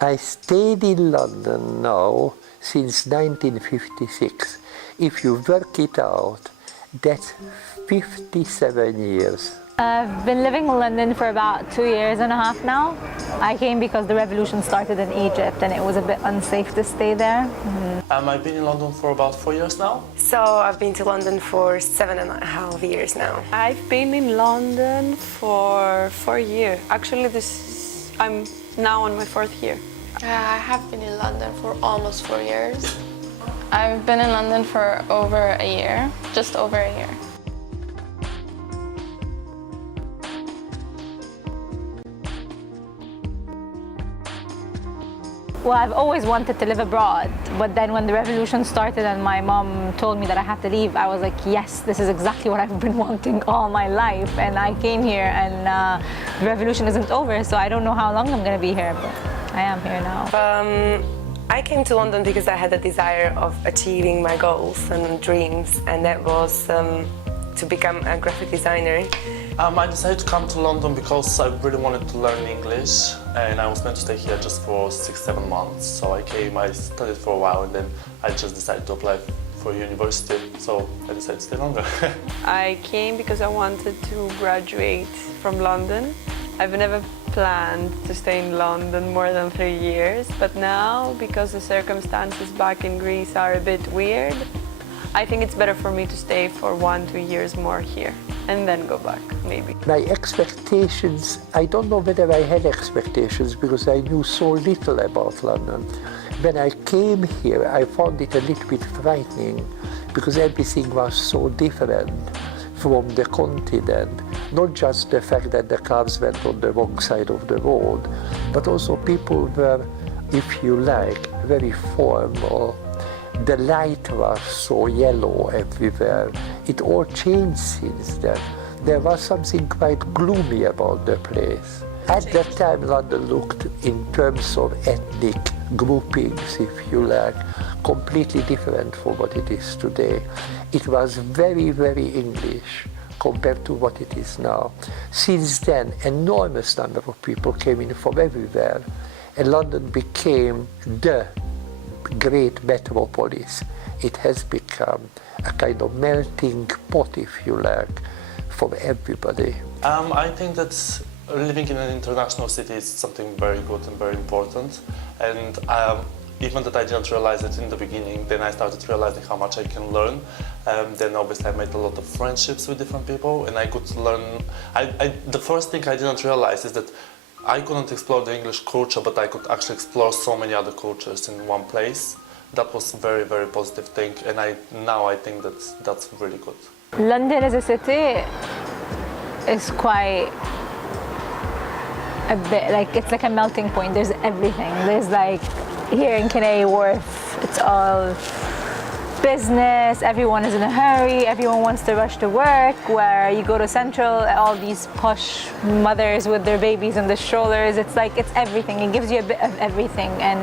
I stayed in London now since 1956. If you work it out, that's 57 years. I've been living in London for about 2.5 years now. I came because the revolution started in Egypt and it was a bit unsafe to stay there. I've been in London for about 4 years now. So I've been to London for 7.5 years now. I've been in London for 4 years. Actually, I'm now on my 4th year. I have been in London for almost 4 years. I've been in London for over a year, just over a year. Well, I've always wanted to live abroad, but then when the revolution started and my mom told me that I had to leave, I was like, yes, this is exactly what I've been wanting all my life. And I came here and the revolution isn't over, so I don't know how long I'm going to be here, but I am here now. I came to London because I had a desire of achieving my goals and dreams, and that was to become a graphic designer. I decided to come to London because I really wanted to learn English, and I was meant to stay here just for 6-7 months. So I came, I studied for a while, and then I just decided to apply for university, so I decided to stay longer. I came because I wanted to graduate from London. I've never planned to stay in London more than 3 years, but now, because the circumstances back in Greece are a bit weird, I think it's better for me to stay for 1-2 years more here and then go back, maybe. My expectations, I don't know whether I had expectations because I knew so little about London. When I came here, I found it a little bit frightening because everything was so different from the continent. Not just the fact that the cars went on the wrong side of the road, but also people were, if you like, very formal. The light was so yellow everywhere. It all changed since then. There was something quite gloomy about the place. At that time, London looked, in terms of ethnic groupings, if you like, completely different from what it is today. It was very, very English compared to what it is now. Since then, enormous number of people came in from everywhere, and London became the great metropolis. It has become a kind of melting pot, if you like, for everybody. I think that living in an international city is something very good and very important, and even that I didn't realize it in the beginning, then I started realizing how much I can learn. Then obviously I made a lot of friendships with different people, and I could learn. The first thing I didn't realize is that I couldn't explore the English culture, but I could actually explore so many other cultures in one place. That was a very, very positive thing, and now I think that's really good. London as a city is quite a bit like, it's like a melting point. There's everything. There's like, here in Canary Wharf, it's all business, everyone is in a hurry, everyone wants to rush to work. Where you go to Central, all these posh mothers with their babies in the strollers, it's like, it's everything. It gives you a bit of everything. And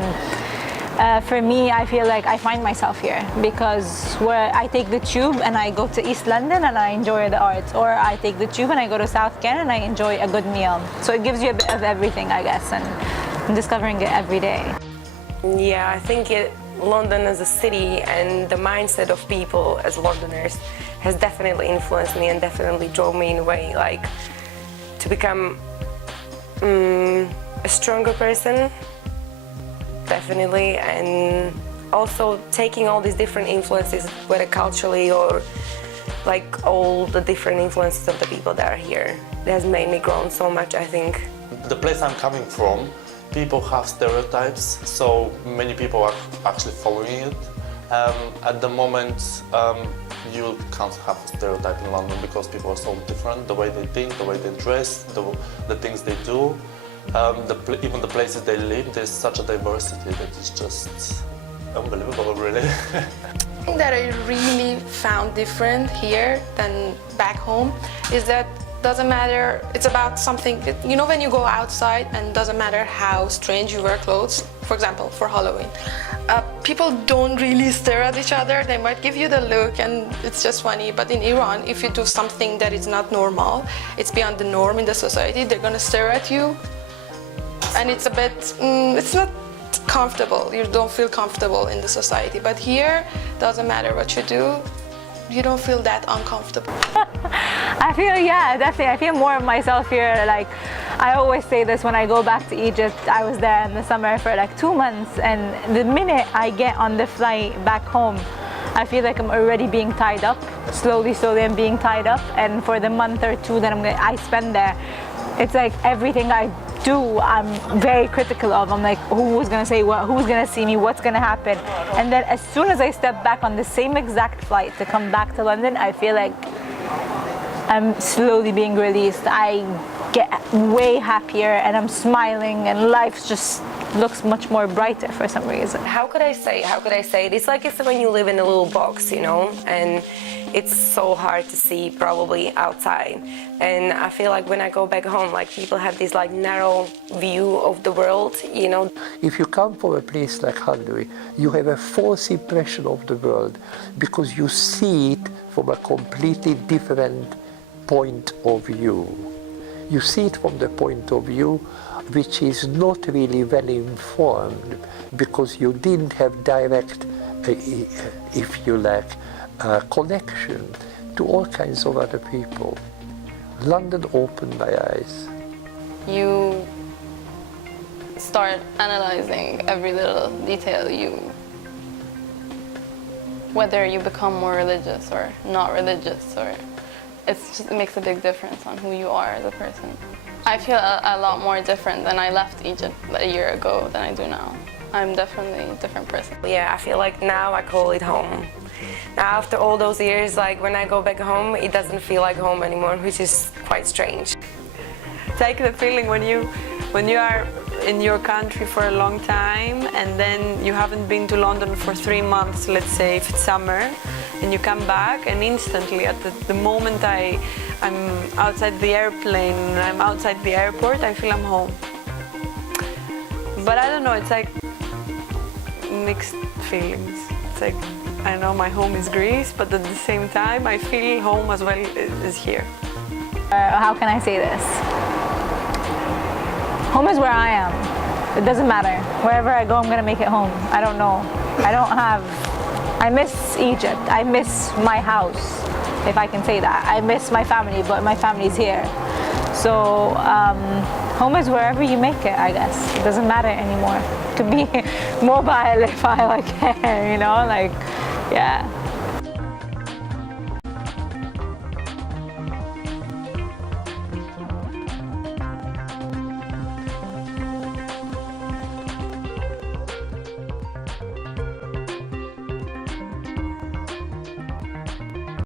for me, I feel like I find myself here because where I take the tube and I go to East London and I enjoy the arts, or I take the tube and I go to South Ken and I enjoy a good meal. So it gives you a bit of everything, I guess, and I'm discovering it every day. Yeah, I think London as a city and the mindset of people as Londoners has definitely influenced me and definitely drove me in a way, like, to become a stronger person, definitely, and also taking all these different influences, whether culturally or like all the different influences of the people that are here. It has made me grow so much, I think. The place I'm coming from, people have stereotypes, so many people are actually following it. At the moment, you can't have a stereotype in London because people are so different, the way they think, the way they dress, the things they do, even the places they live. There's such a diversity that is just unbelievable, really. thing that I really found different here than back home is that doesn't matter, it's about something, you know, when you go outside and doesn't matter how strange you wear clothes, for example, for Halloween, people don't really stare at each other. They might give you the look and it's just funny, but in Iran, if you do something that is not normal, it's beyond the norm in the society, they're gonna stare at you and it's a bit, it's not comfortable. You don't feel comfortable in the society. But here, doesn't matter what you do, you don't feel that uncomfortable. I feel, yeah, definitely. I feel more of myself here. Like, I always say this when I go back to Egypt. I was there in the summer for like 2 months, and the minute I get on the flight back home, I feel like I'm already being tied up. Slowly, I'm being tied up. And for the month or two that I spend there, it's like everything I do, I'm very critical of. I'm like, who's gonna say what? Who's gonna see me? What's gonna happen? And then as soon as I step back on the same exact flight to come back to London, I feel like I'm slowly being released. I get way happier and I'm smiling and life just looks much more brighter for some reason. How could I say it? It's like it's when you live in a little box, you know, and it's so hard to see probably outside. And I feel like when I go back home, like people have this like narrow view of the world, you know. If you come from a place like Hungary, you have a false impression of the world because you see it from a completely different point of view. You see it from the point of view which is not really well informed because you didn't have direct, if you like, connection to all kinds of other people. London opened my eyes. You start analyzing every little detail, whether you become more religious or not religious, or it makes a big difference on who you are as a person. I feel a lot more different than I left Egypt a year ago than I do now. I'm definitely a different person. Yeah, I feel like now I call it home. Now after all those years, like when I go back home, it doesn't feel like home anymore, which is quite strange. It's like the feeling when you are in your country for a long time and then you haven't been to London for 3 months, let's say if it's summer, and you come back and instantly at the moment I'm outside the airplane, I'm outside the airport, I feel I'm home. But I don't know, it's like mixed feelings. It's like, I know my home is Greece, but at the same time I feel home as well is here. How can I say this? Home is where I am. It doesn't matter. Wherever I go, I'm gonna make it home. I don't know. I miss Egypt. I miss my house, if I can say that. I miss my family, but my family's here. So home is wherever you make it, I guess. It doesn't matter anymore. To be mobile if I like care, you know, like, yeah.